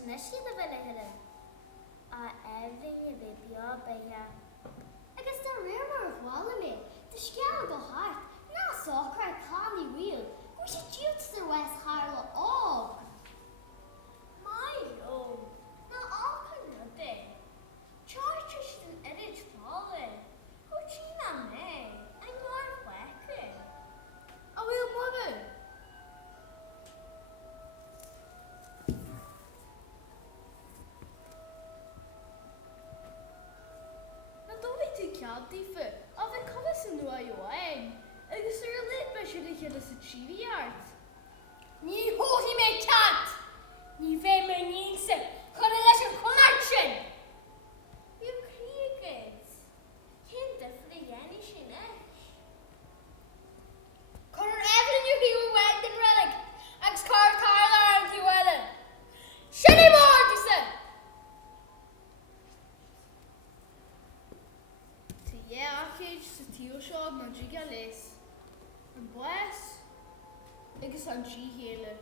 na siad a bheith le a everything a bheith beá beithe. Agus tá riar mar a bhála mé, tá sceall go hart, ná soccer cánaí rial, go sé dúiltar wes hála ág. Mai ó, ná áchan rudé. Chartris den irid fála, go tí na mé, an mar flecha. A bhfuil mother. Dífa, a bheith cofas an nua Joáin, agus ar lit be siad a chéad sa tíbhíart. Ní hóthaí mé ceart! Ní bheith mé níosa chun leis an chláir sin! Bhíom críogas, cén difri dhéana sin eis. Chun ar eibhreanú bhíú wed de brenig, agus cár Carla an tíhile. Sinna mór, dísa! Achéid sa tío seo na ddíga leis. An buas agus an dí héile.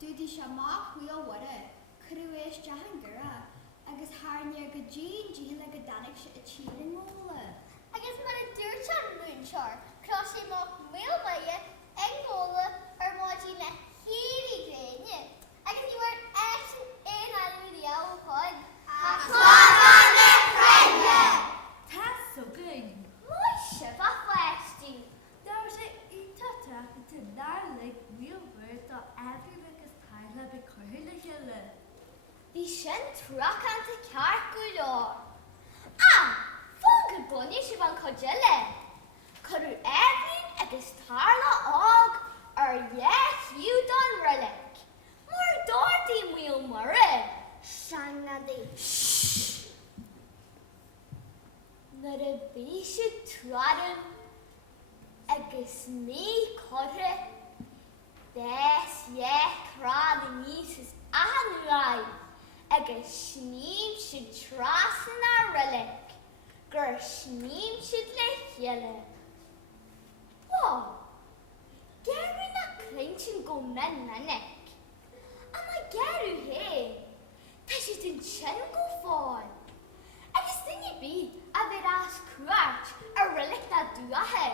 Dúdí se máth huiol wada, cruéis dehan gura, agus háirnear go dín díla go danig se a tírin móla. Agus mar a dúirt an rúnseir, crosí má mílmaie ag móla ar mádí le hírí gréine. Agus ní mar eisen éon anú diawl chuin. A chlávan le chréine! Tá sogain. Mói sibh a chléistí. Dáir sé ítá te dar le bhuiilbhir do ebriú agus taile be chuir le heile. Bhí sin trachananta ceart go leor. Fáin go bunaí sibh an codeile. Curú ebriún agus tarla ág ar hiú don rilik. Mar dúirtí míl mura. Seanadí. Nar a bhí sé tradam agus ní cotha des crád níos is ahanráid agus sníim si trasan ar rilik gur sníim siad le chéile. Geirú na clintin go men nanig. sin go fáil. Agus duine bí a bheith as cuairt ar rilik na dúathe.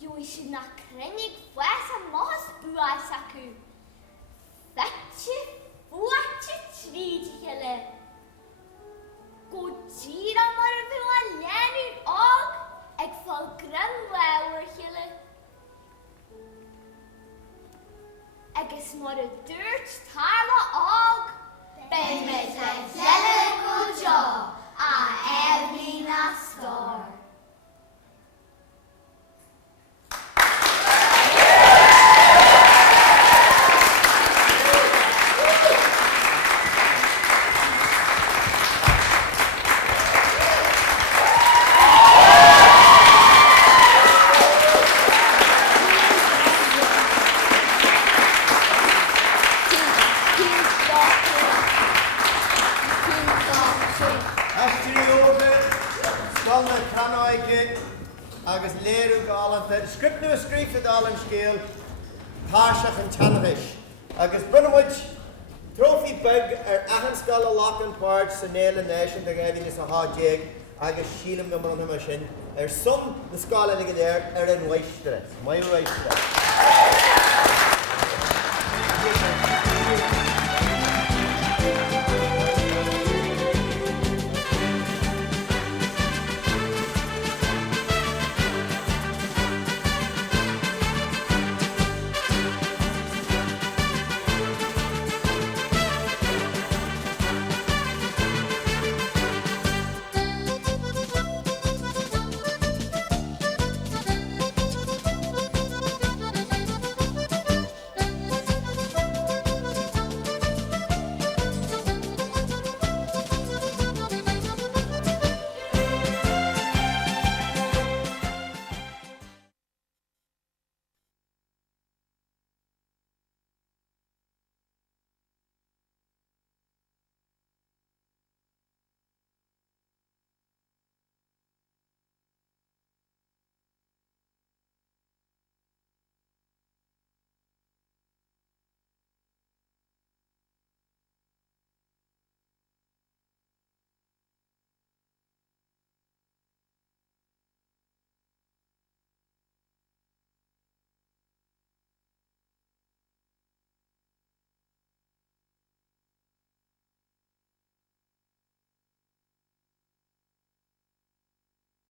Dúi sin na crinnig fuas a mohas buais acu. Fetche fuaite trídicile. Go díra mar a bhú a leanúd og ag fáil gran leabhar chiile. Agus mar a dúirt tála og. Ben met ag zelle go jo a Evelyn a star. Agus léirú gáalanta, scripnú a scrífa dálan scéal, táiseach an tanhis. Agus bunamid trófi big ar ahan scal a lachan páirt sa néla nation de gaidin is a háéig agus sílam go manama sin ar son na scala ligad ar an waistere. Mai waistere.